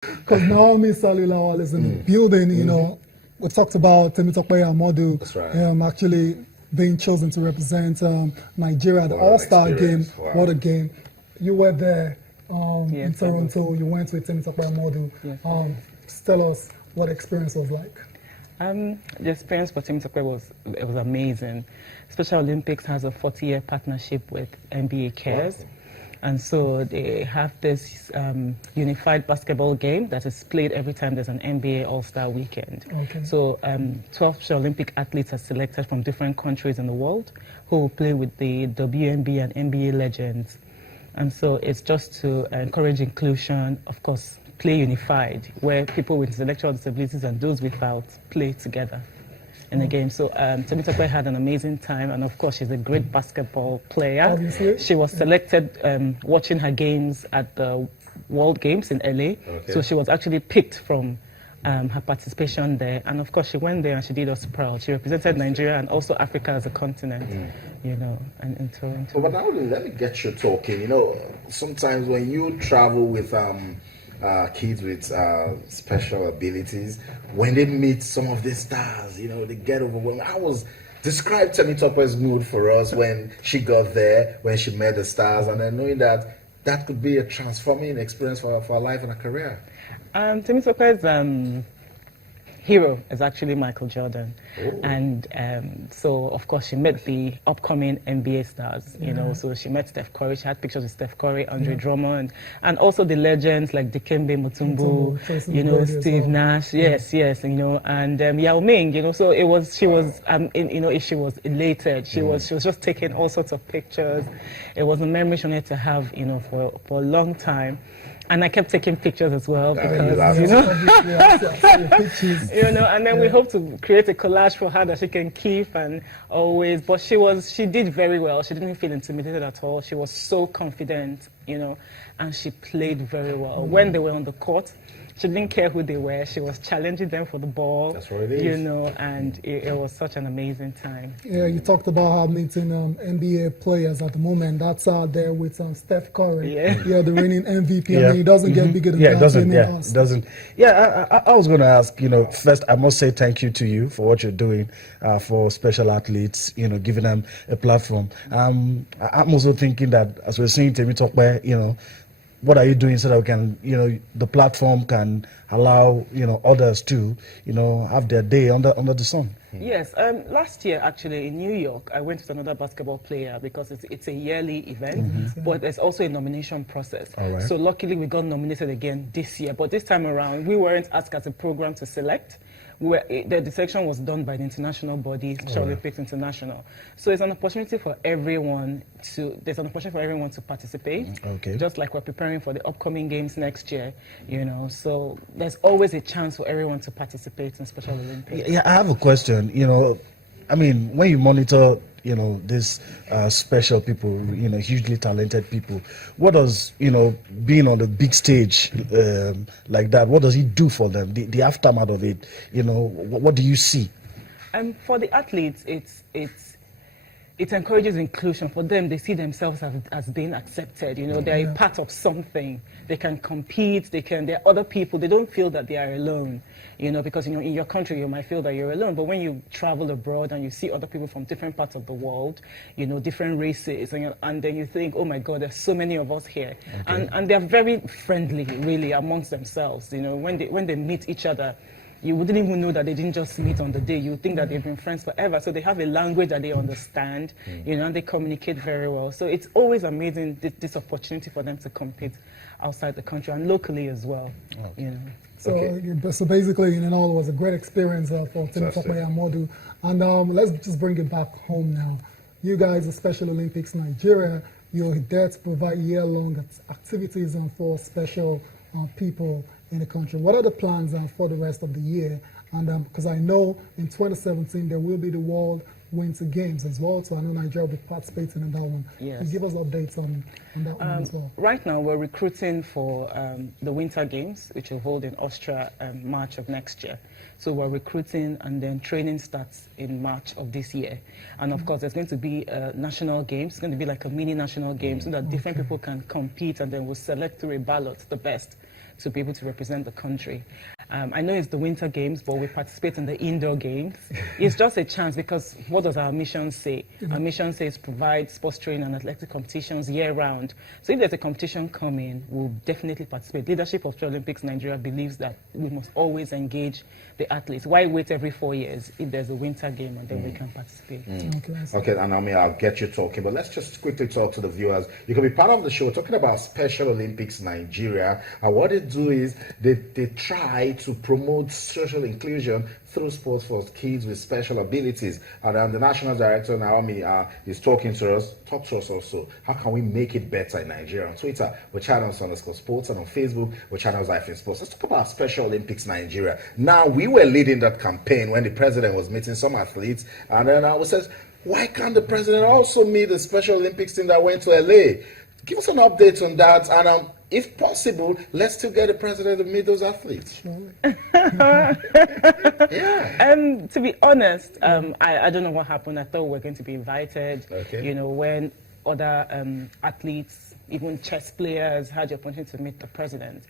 Because Naomi Salulawal is in the building, you know. We talked about Temitope Amodu That's right. actually being chosen to represent Nigeria at the All-Star game. Wow. What a game. You were there in Yes, Toronto. You went with Temitope Amodu. Yes. Tell us what the experience was like. The experience for Temitope was amazing. Special Olympics has a 40-year partnership with NBA Cares. Wow. And so they have this unified basketball game that is played every time there's an NBA All-Star weekend. Okay. So 12 Special Olympic athletes are selected from different countries in the world who will play with the WNBA and NBA legends. And so it's just to encourage inclusion, of course, play unified, where people with intellectual disabilities and those without play together in the game. So Temitope had an amazing time, and of course she's a great basketball player. Obviously. She was selected watching her games at the World Games in LA. Okay. So she was actually picked from her participation there, and of course she went there and she did us proud. She represented Nigeria and also Africa as a continent, you know, and in Toronto. But now let me get you talking. You know, sometimes when you travel with kids with special abilities, when they meet some of these stars, you know, they get overwhelmed. Describe Temitope's mood for us when she got there, when she met the stars, and then knowing that that could be a transforming experience for her life and her career. Temitope's hero is actually Michael Jordan. Oh. And so, of course, she met the upcoming NBA stars, you know. So she met Steph Curry. She had pictures with Steph Curry, Andre Drummond, and also the legends like Dikembe Mutombo, you know, Steve Nash. Yes, you know, and Yao Ming, you know. So she was elated. She was just taking all sorts of pictures. It was a memory she wanted to have, you know, for a long time. And I kept taking pictures as well because, you know, you know, and then we hope to create a collage for her that she can keep and always, but she did very well. She didn't feel intimidated at all. She was so confident, you know, and she played very well. When they were on the court, she didn't care who they were. She was challenging them for the ball. That's what it is. You know, and it was such an amazing time. Yeah, you talked about her meeting NBA players at the moment. That's out there with Steph Curry. Yeah. The reigning MVP. I mean, it doesn't get bigger than that. It doesn't. Yeah, I was going to ask, you know, first I must say thank you to you for what you're doing for special athletes, you know, giving them a platform. I'm also thinking that as we're seeing Temitope, you know, what are you doing so that we can, you know, the platform can allow, you know, others to, you know, have their day under the sun? Yes, last year actually in New York, I went with another basketball player because it's a yearly event, but there's also a nomination process. All right. So luckily we got nominated again this year, but this time around we weren't asked as a program to select. The selection was done by the international body, Special Olympics International. So it's an opportunity for everyone to participate. Okay. Just like we're preparing for the upcoming games next year, you know. So there's always a chance for everyone to participate in Special Olympics. Yeah, I have a question. You know, I mean, when you monitor, you know, these special people, you know, hugely talented people, what does, you know, being on the big stage like that, what does it do for them? The aftermath of it, you know, what do you see? For the athletes, it encourages inclusion. For them, they see themselves as being accepted. You know, they're a part of something. They can compete. There are other people. They don't feel that they are alone. You know, because, you know, in your country, you might feel that you're alone. But when you travel abroad and you see other people from different parts of the world, you know, different races, and then you think, oh my God, there's so many of us here. Okay. And they're very friendly, really, amongst themselves. You know, when they meet each other, you wouldn't even know that they didn't just meet on the day. You would think that they've been friends forever. So they have a language that they understand, you know, and they communicate very well. So it's always amazing, this opportunity for them to compete outside the country and locally as well, you know. So basically, in all, it was a great experience for Temitope Amodu. And let's just bring it back home now. You guys, the Special Olympics Nigeria, you're there to provide year-long activities for special people in the country. What are the plans for the rest of the year? And because I know in 2017 there will be the World Winter Games as well, so I know Nigeria will be participating in that one. Yes. Can you give us updates on that one as well? Right now we're recruiting for the Winter Games, which will hold in Austria March of next year. So we're recruiting, and then training starts in March of this year. And of course there's going to be national games. It's going to be like a mini national game so that different people can compete, and then we'll select through a ballot the best to be able to represent the country. I know it's the Winter Games, but we participate in the indoor games. It's just a chance, because what does our mission say? Our mission says provide sports training and athletic competitions year-round. So if there's a competition coming, we'll definitely participate. Leadership of Special Olympics Nigeria believes that we must always engage the athletes. Why wait every 4 years if there's a winter game and then we can participate? Okay, Anami, I'll get you talking, but let's just quickly talk to the viewers. You can be part of the show talking about Special Olympics Nigeria, and what they do is they try to promote social inclusion through sports for kids with special abilities. And the National Director, Naomi, is talking to us. Talk to us also. How can we make it better in Nigeria? On Twitter, we're channels_sports, and on Facebook, we're channels-sports. Let's talk about Special Olympics Nigeria. Now, we were leading that campaign when the president was meeting some athletes, and then I says, why can't the president also meet the Special Olympics team that went to LA? Give us an update on that, and if possible, let's still get the president to meet those athletes. Yeah. To be honest, I don't know what happened. I thought we were going to be invited. Okay. You know, when other athletes, even chess players, had the opportunity to meet the president.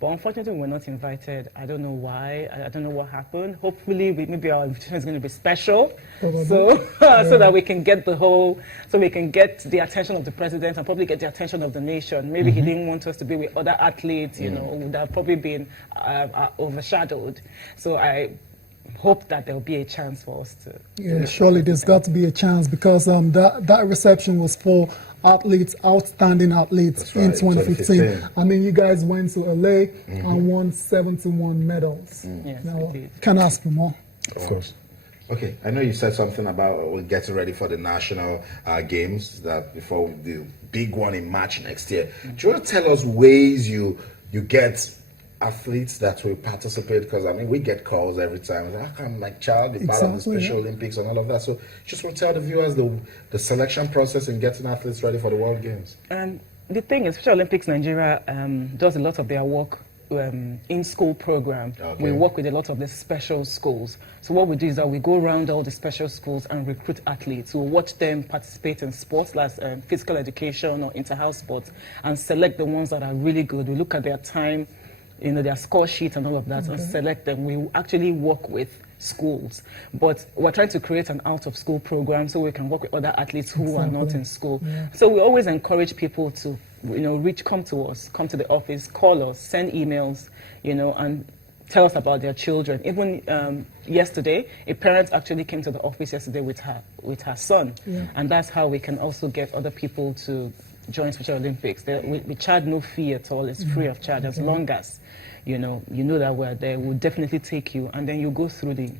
But unfortunately, we were not invited. I don't know why. I don't know what happened. Hopefully, maybe our invitation is going to be special, so that we can get so we can get the attention of the president and probably get the attention of the nation. Maybe he didn't want us to be with other athletes, you know, would have probably been overshadowed. So I hope that there will be a chance for us to. Yeah, surely there's got to be a chance, because that reception was for athletes, outstanding athletes in 2015. I mean, you guys went to LA and won 71 medals. Yes, Now, indeed. can't ask for more. Of course. Okay, I know you said something about we're getting ready for the national games, that before the big one in March next year. Do you want to tell us ways you get athletes that will participate? Because I mean, we get calls every time. How can my child be part of the Special Olympics and all of that? So just want to tell the viewers the selection process in getting athletes ready for the World Games. The thing is, Special Olympics Nigeria does a lot of their work in school program. Okay. We work with a lot of the special schools. So what we do is that we go around all the special schools and recruit athletes. We watch them participate in sports like physical education or inter-house sports, and select the ones that are really good. We look at their time, you know, their score sheet and all of that, and select them. We actually work with schools, but we're trying to create an out-of-school program so we can work with other athletes who are not in school. So we always encourage people to, you know, come to us, come to the office, call us, send emails, you know, and tell us about their children. Even yesterday, a parent actually came to the office yesterday with her son, and that's how we can also get other people to join Special Olympics. We charge no fee at all. It's free of charge, as long as you know that we're there. We'll definitely take you, and then you go through the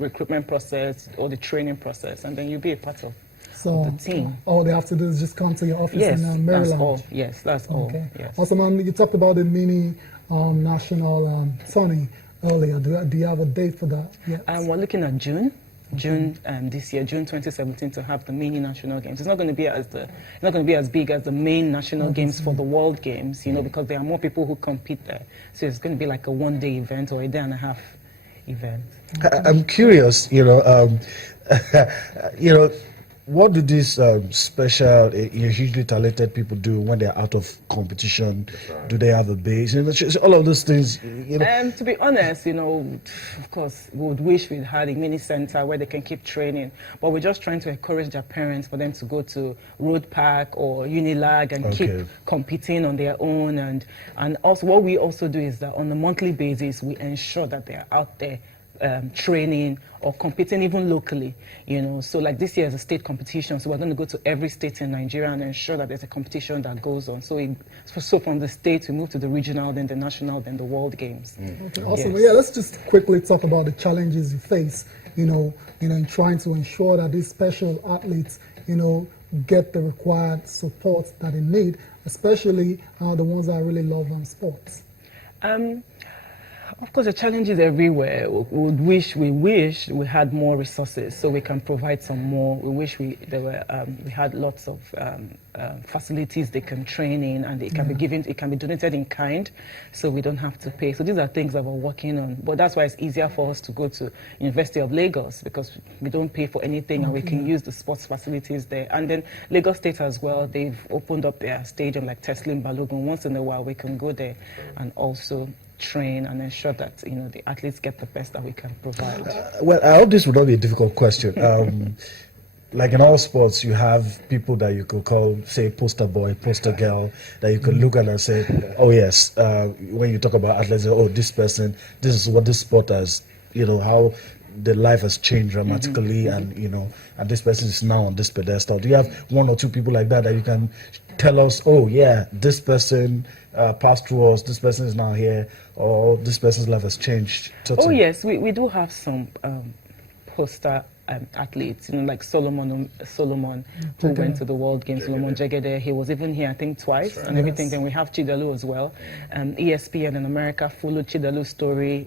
recruitment process or the training process, and then you'll be a part of the team. All they have to do is just come to your office Yes, in Maryland. that's all. Yes, that's all. Okay. Yes. Also, man, you talked about the mini national Tony earlier. Do you have a date for that? Yes. We're looking at June this year, June 2017, to have the mini national games. It's not going to be as big as the main national games for the World Games, you know, because there are more people who compete there. So it's going to be like a one-day event or a day and a half event. I'm curious, you know, what do these special, hugely talented people do when they're out of competition? Do they have a base? You know, all of those things. You know. To be honest, you know, of course, we would wish we had a mini center where they can keep training. But we're just trying to encourage their parents for them to go to Road Park or Unilag and keep competing on their own. And also, what we also do is that on a monthly basis, we ensure that they are out there training or competing even locally, you know. So like this year is a state competition, so we're going to go to every state in Nigeria and ensure that there's a competition that goes on. So from the states we move to the regional, then the national, then the World Games. Okay, awesome. Yes. Yeah, let's just quickly talk about the challenges you face, you know, in trying to ensure that these special athletes, you know, get the required support that they need, especially the ones that really love sports. Of course, the challenges everywhere. We wish we had more resources so we can provide some more. We wish we had lots of facilities they can train in, and it can be given. It can be donated in kind, so we don't have to pay. So these are things that we're working on. But that's why it's easier for us to go to University of Lagos, because we don't pay for anything, and we can use the sports facilities there. And then Lagos State as well. They've opened up their stadium like Teslim Balogun. Once in a while, we can go there and also train and ensure that the athletes get the best that we can provide. Well, I hope this would not be a difficult question. Like in all sports, you have people that you could call, say, poster boy, poster girl, that you could look at and say, oh yes, when you talk about athletes, oh, this person, this is what this sport has, how the life has changed dramatically, and and this person is now on this pedestal. Do you have one or two people like that you can tell us, oh yeah, this person passed through us, this person is now here, or this person's life has changed totally? Oh yes, we do have some poster athletes, like Solomon, who went to the World Games, Solomon Jegede. He was even here, I think, twice, and everything. Then we have Chidalu as well. ESPN in America followed Chidalu's story,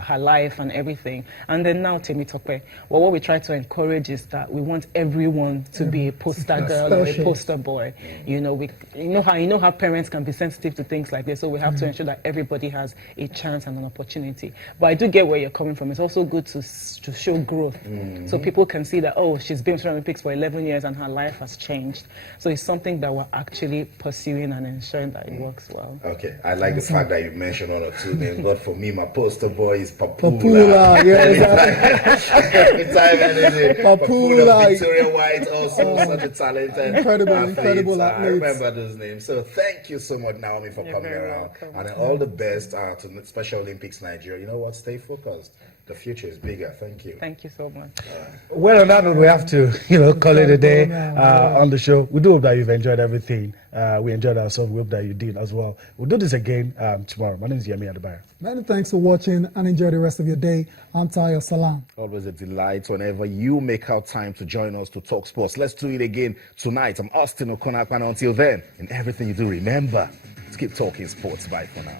her life and everything. And then now Temitope. Well, what we try to encourage is that we want everyone to be a poster girl or a poster boy. You know how parents can be sensitive to things like this, so we have to ensure that everybody has a chance and an opportunity. But I do get where you're coming from. It's also good to show growth. So people can see that, oh, she's been to the Olympics for 11 years and her life has changed. So it's something that we're actually pursuing and ensuring that it works well. Okay, I like the fact that you mentioned one or two names. But for me, my poster boy is Papula. Papula, Every time anything. Papula. Victoria White, also such a talented incredible I athletes. remember those names. So thank you so much, Naomi, for coming around. And all the best to Special Olympics Nigeria. You know what? Stay focused. The future is bigger. Thank you. Thank you so much. Well, on that note, we have to, call it a day on the show. We do hope that you've enjoyed everything. We enjoyed ourselves. We hope that you did as well. We'll do this again tomorrow. My name is Yemi Adebayo. Many thanks for watching, and enjoy the rest of your day. I'm Tayo Salam. Always a delight whenever you make out time to join us to talk sports. Let's do it again tonight. I'm Austin Okonakwan. Until then, in everything you do, remember to keep talking sports. Bye for now.